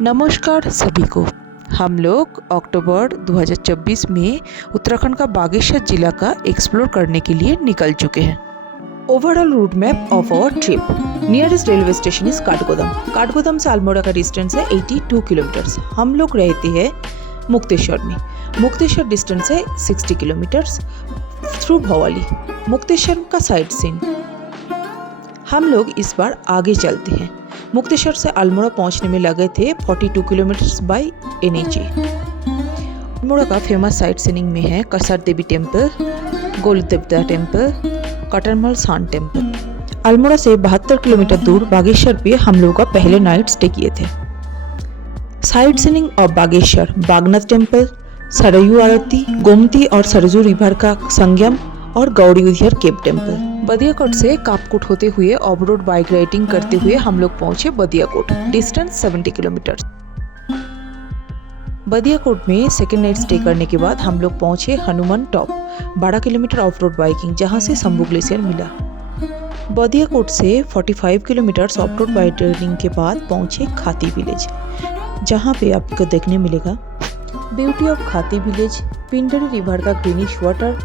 नमस्कार सभी को। हम लोग अक्टूबर 2024 में उत्तराखंड का बागेश्वर जिला का एक्सप्लोर करने के लिए निकल चुके हैं। Overall route map of our trip. Nearest railway station is Kathgodam. Kathgodam से अल्मोड़ा का डिस्टेंस है 82 किलोमीटर्स। हम लोग रहते हैं मुक्तेश्वर में। मुक्तेश्वर डिस्टेंस है 60 किलोमीटर्स थ्रू भवाली। मुक्तेश्वर का साइट सीन। हम लोग इस बार आगे चलते हैं। मुक्तेश्वर से अल्मोड़ा पहुंचने में लगे थे 42 किलोमीटर्स बाय NH। अल्मोड़ा का फेमस साइट सीनिंग में है कसर देवी टेम्पल, गोल देवता टेम्पल, कटरमल सान टेम्पल। अल्मोड़ा से 72 किलोमीटर दूर बागेश्वर पे हम लोग का पहले नाइट स्टे किए थे। Sightseeing of Bageshwar, Bagnath temple, Saryu aarti, Gomti और सरजू रिवर का संगम और गौड़ी उधियर केव टेम्पल। बदियाकोट से कापकोट होते हुए ऑफ रोड बाइक राइडिंग करते हुए हम लोग पहुंचे बदियाकोट। Distance 70 kilometre. बदियाकोट में सेकेंड नाइट स्टे करने के बाद हम लोग पहुंचे Hanuman top. 12 kilometre of road biking, जहां से शंभू ग्लेशियर मिला। बदियाकोट से 45 kilometre of road bike riding के बाद पहुंचे खाती विलेज, जहां पे आपको देखने मिलेगा ब्यूटी ऑफ खाती विलेज, पिंडरी रिवर का ग्रीनिश वाटर,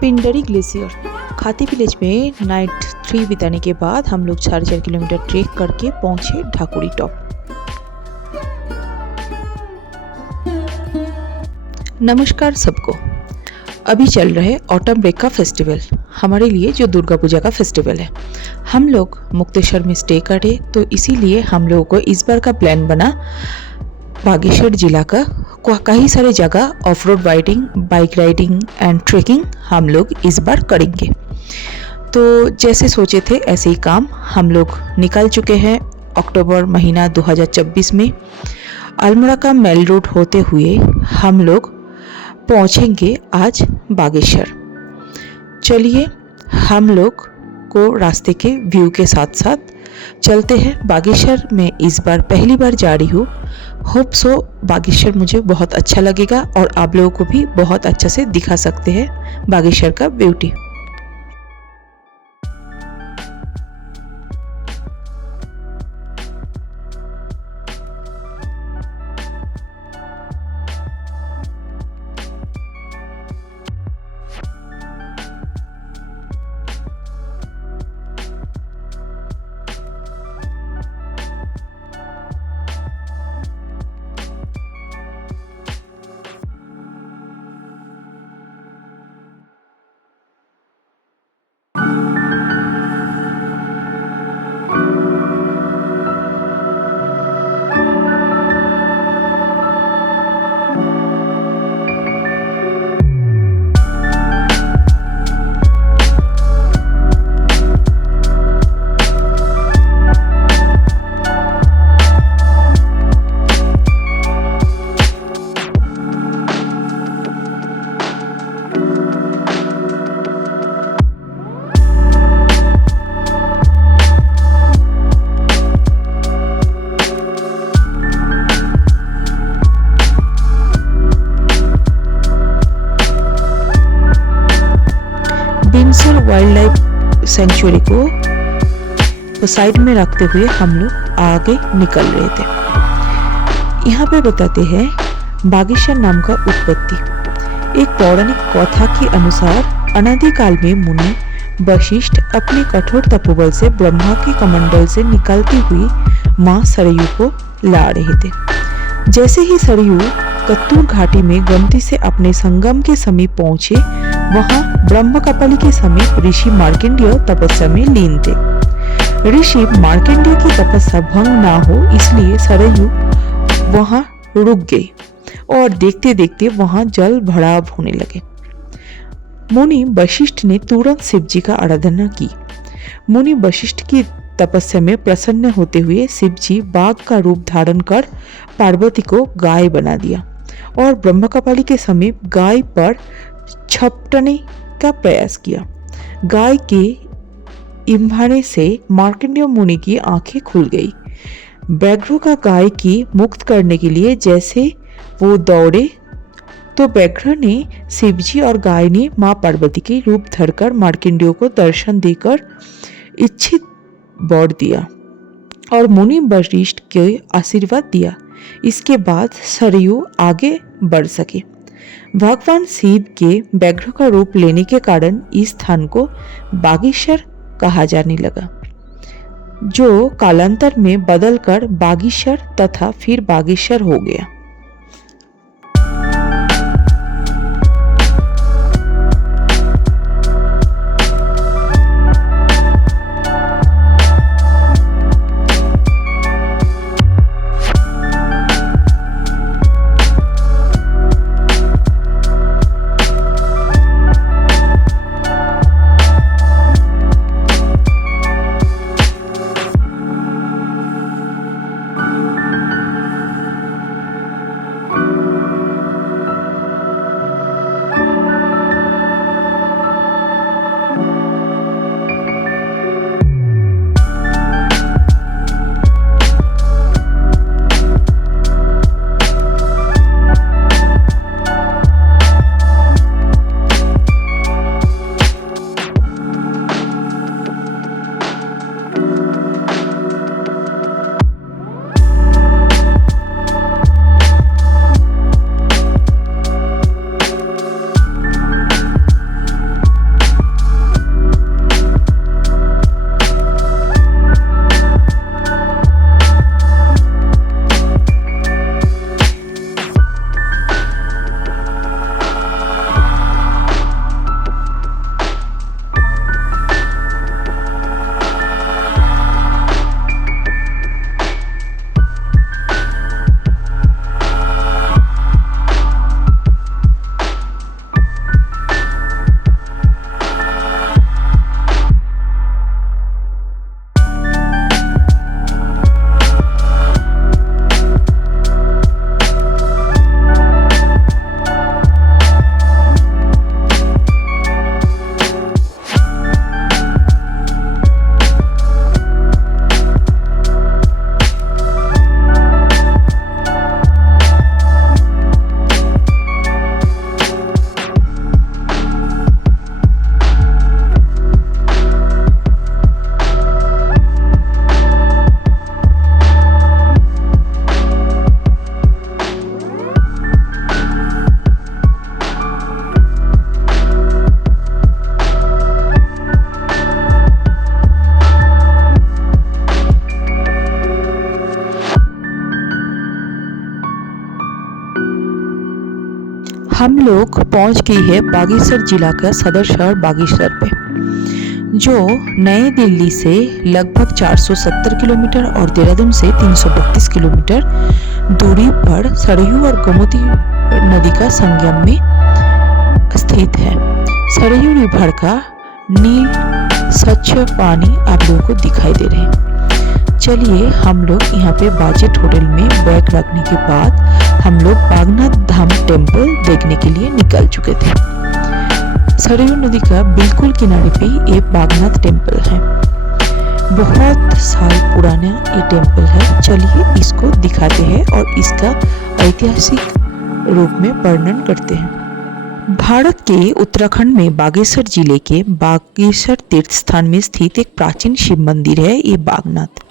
पिंडरी ग्लेशियर। खाती विलेज में नाइट 3 बिताने के बाद हम लोग 4.5 किलोमीटर ट्रेक करके पहुंचे ढाकुड़ी टॉप। नमस्कार सबको। अभी चल रहे ऑटम ब्रेक का फेस्टिवल, हमारे लिए जो दुर्गा पूजा का फेस्टिवल है। हम लोग मुक्तेश्वर में स्टे करे, तो इसीलिए हम लोगों को इस बार का प्लान बना बागेश्वर जिला का कई सारे जगह of road riding, bike riding and trekking हम लोग इस बार करेंगे। तो जैसे सोचे थे ऐसे ही काम हम लोग निकल चुके हैं। अक्टूबर महीना 2024 में अल्मोड़ा का मेल रोड होते हुए हम लोग पहुंचेंगे आज बागेश्वर। चलिए हम लोग को रास्ते के व्यू के साथ साथ चलते हैं। बागेश्वर में इस बार पहली बार जा रही हूँ। होप सो बागेश्वर मुझे बहुत अच्छा लगेगा और आप लोगों को भी बहुत अच्छा से दिखा सकते हैं बागेश्वर का ब्यूटी। वाइल्ड लाइफ सेंचुरी को साइड में रखते हुए हम लोग आगे निकल रहे थे। यहाँ पे बताते हैं बागेश्वर नाम का उत्पत्ति। एक पौराणिक कथा के अनुसार अनादिकाल में मुनि वशिष्ठ अपने कठोर तपोबल से ब्रह्मा के कमंडल से निकलती हुई माँ सरयू को ला रहे थे। जैसे ही सरयू कत्तूर घाटी में गोमती से अपने संगम के समीप पहुंचे, वहां ब्रह्मकपाली के समीप ऋषि मार्कंडेय तपस्या में लीन थे। ऋषि मार्कंडेय की तपस्या भंग ना हो इसलिए सरयू वहां रुक गई और देखते देखते वहां जल भड़ाव होने लगे। मुनि वशिष्ठ ने तुरंत शिव जी का आराधना की। मुनि वशिष्ठ की तपस्या में प्रसन्न होते हुए शिव जी बाघ का रूप धारण कर पार्वती को गाय बना दिया और ब्रह्मकपाली के समीप गाय पर छपटने का प्रयास किया। गाय के इम्भाने से मार्कंडेय मुनि की आंखें खुल गई। व्याघ्रों का गाय की मुक्त करने के लिए जैसे वो दौड़े तो व्याघ्र ने शिवजी और गाय ने मां पार्वती के रूप धरकर मार्कंडेय को दर्शन देकर इच्छित वर दिया और मुनि वशिष्ठ के आशीर्वाद दिया इसके बाद सरयू आगे बढ़ सके। भगवान शिव के व्याघ्र का रूप लेने के कारण इस स्थान को बागेश्वर कहा जाने लगा, जो कालांतर में बदलकर बागीश्वर तथा फिर बागेश्वर हो गया। हम लोग पहुंच गए हैं बागेश्वर जिला का सदर शहर बागेश्वर पे, जो नई दिल्ली से लगभग 470 किलोमीटर और देहरादून से 332 किलोमीटर दूरी पर सरयू और गोमती नदी का संगम में स्थित है। सरयू रिवर का नील स्वच्छ पानी आप लोगों को दिखाई दे रहे हैं। चलिए हम लोग यहाँ पे बाजेट होटल में बैग रखने के बाद हम लोग बागनाथ धाम टेम्पल देखने के लिए निकल चुके थे। सरयू नदी का बिल्कुल किनारे पे ये बागनाथ टेम्पल है। बहुत साल पुराना ये टेम्पल है। चलिए इसको दिखाते हैं और इसका ऐतिहासिक रूप में वर्णन करते हैं। भारत के उत्तराखंड में बागेश्वर जिले के बागेश्वर तीर्थ स्थान में स्थित एक प्राचीन शिव मंदिर है ये बागनाथ।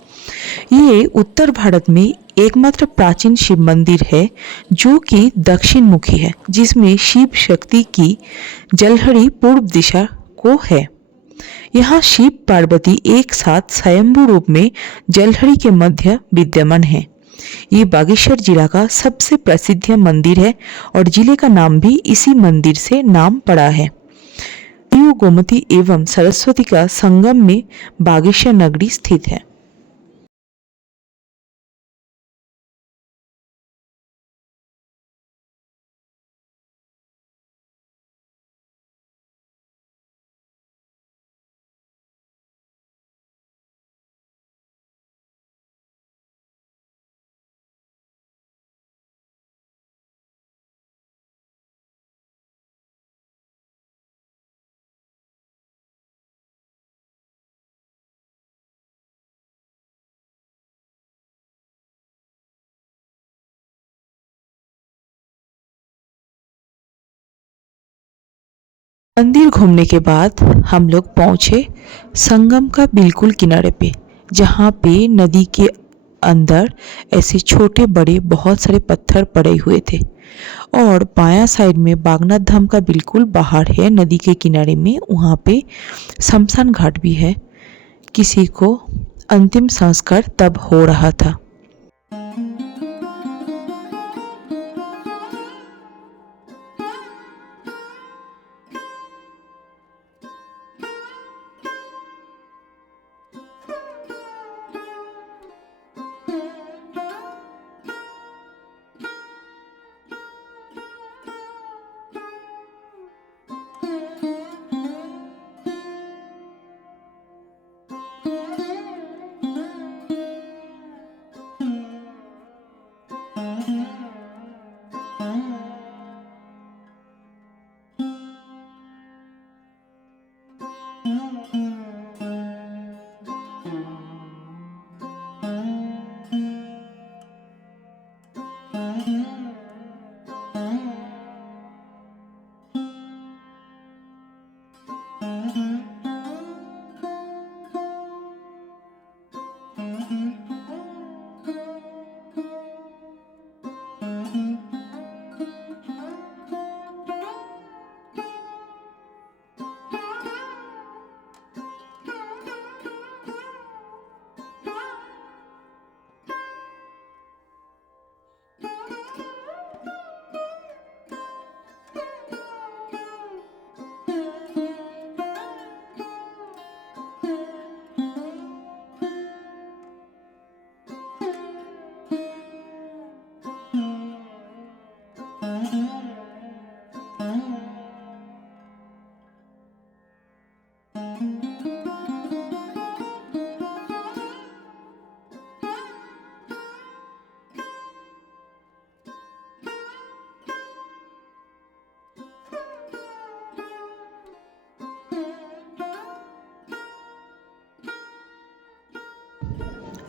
ये उत्तर भारत में एकमात्र प्राचीन शिव मंदिर है जो कि दक्षिण मुखी है, जिसमें शिव शक्ति की जलहरी पूर्व दिशा को है। यहाँ शिव पार्वती एक साथ स्वयंभू रूप में जलहरी के मध्य विद्यमान है। ये बागेश्वर जिला का सबसे प्रसिद्ध मंदिर है और जिले का नाम भी इसी मंदिर से नाम पड़ा है। गोमती एवं सरस्वती का संगम में बागेश्वर नगरी स्थित है। मंदिर घूमने के बाद हम लोग पहुंचे संगम का बिल्कुल किनारे पे, जहाँ पे नदी के अंदर ऐसे छोटे बड़े बहुत सारे पत्थर पड़े हुए थे। और बायां साइड में बागनाथ धाम का बिल्कुल बाहर है, नदी के किनारे में, वहाँ पे शमशान घाट भी है। किसी को अंतिम संस्कार तब हो रहा था।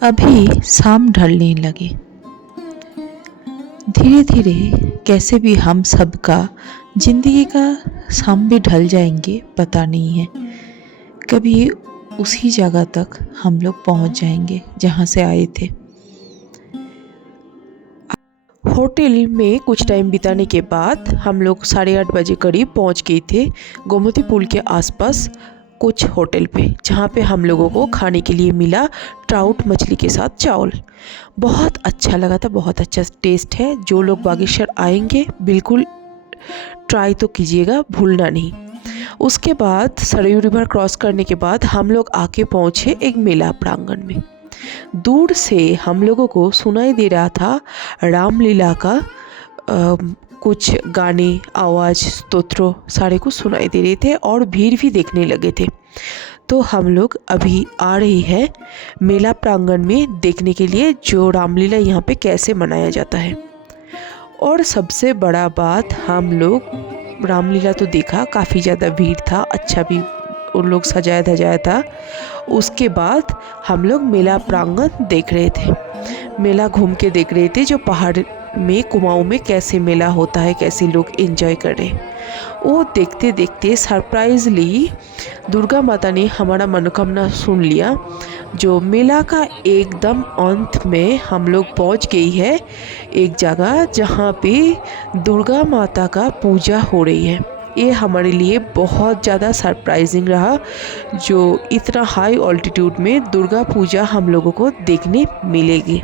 अभी शाम ढलने लगे। धीरे धीरे कैसे भी हम सबका जिंदगी का शाम भी ढल जाएंगे पता नहीं है। कभी उसी जगह तक हम लोग पहुंच जाएंगे जहां से आए थे। होटल में कुछ टाइम बिताने के बाद हम लोग 8:30 बजे करीब पहुंच गए थे गोमती पुल के आसपास कुछ होटल पे, जहाँ पे हम लोगों को खाने के लिए मिला ट्राउट मछली के साथ चावल। बहुत अच्छा लगा था, बहुत अच्छा टेस्ट है। जो लोग बागेश्वर आएंगे बिल्कुल ट्राई तो कीजिएगा, भूलना नहीं। उसके बाद सरयू रिवर क्रॉस करने के बाद हम लोग आके पहुँचे एक मेला प्रांगण में। दूर से हम लोगों को सुनाई दे रहा था रामलीला का कुछ गाने, आवाज़, स्तोत्र सारे कुछ सुनाई दे रहे थे और भीड़ भी देखने लगे थे। तो हम लोग अभी आ रही है मेला प्रांगण में देखने के लिए जो रामलीला यहाँ पे कैसे मनाया जाता है। और सबसे बड़ा बात, हम लोग रामलीला तो देखा, काफ़ी ज़्यादा भीड़ था, अच्छा भी उन लोग सजाया धजाया था। उसके बाद हम लोग मेला प्रांगण देख रहे थे, मेला घूम के देख रहे थे जो पहाड़ में कुमाऊं में कैसे मेला होता है, कैसे लोग एंजॉय कर रहे हैं। वो देखते देखते सरप्राइजली दुर्गा माता ने हमारा मनोकामना सुन लिया। जो मेला का एकदम अंत में हम लोग पहुंच गई है एक जगह जहां पे दुर्गा माता का पूजा हो रही है। ये हमारे लिए बहुत ज़्यादा सरप्राइजिंग रहा, जो इतना हाई ऑल्टीट्यूड में दुर्गा पूजा हम लोगों को देखने मिलेगी।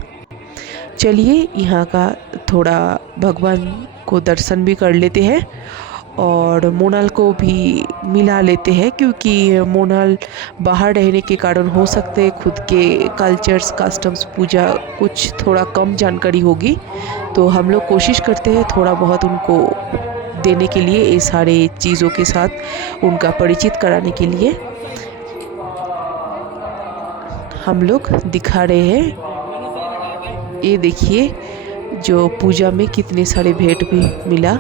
चलिए यहाँ का थोड़ा भगवान को दर्शन भी कर लेते हैं और मोनाल को भी मिला लेते हैं, क्योंकि मोनाल बाहर रहने के कारण हो सकते हैं खुद के कल्चर्स, कस्टम्स, पूजा कुछ थोड़ा कम जानकारी होगी। तो हम लोग कोशिश करते हैं थोड़ा बहुत उनको देने के लिए, ये सारे चीज़ों के साथ उनका परिचित कराने के लिए हम लोग दिखा रहे हैं। ये देखिए जो पूजा में कितने सारे भेंट भी मिला।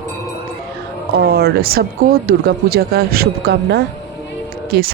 और सबको दुर्गा पूजा का शुभकामना के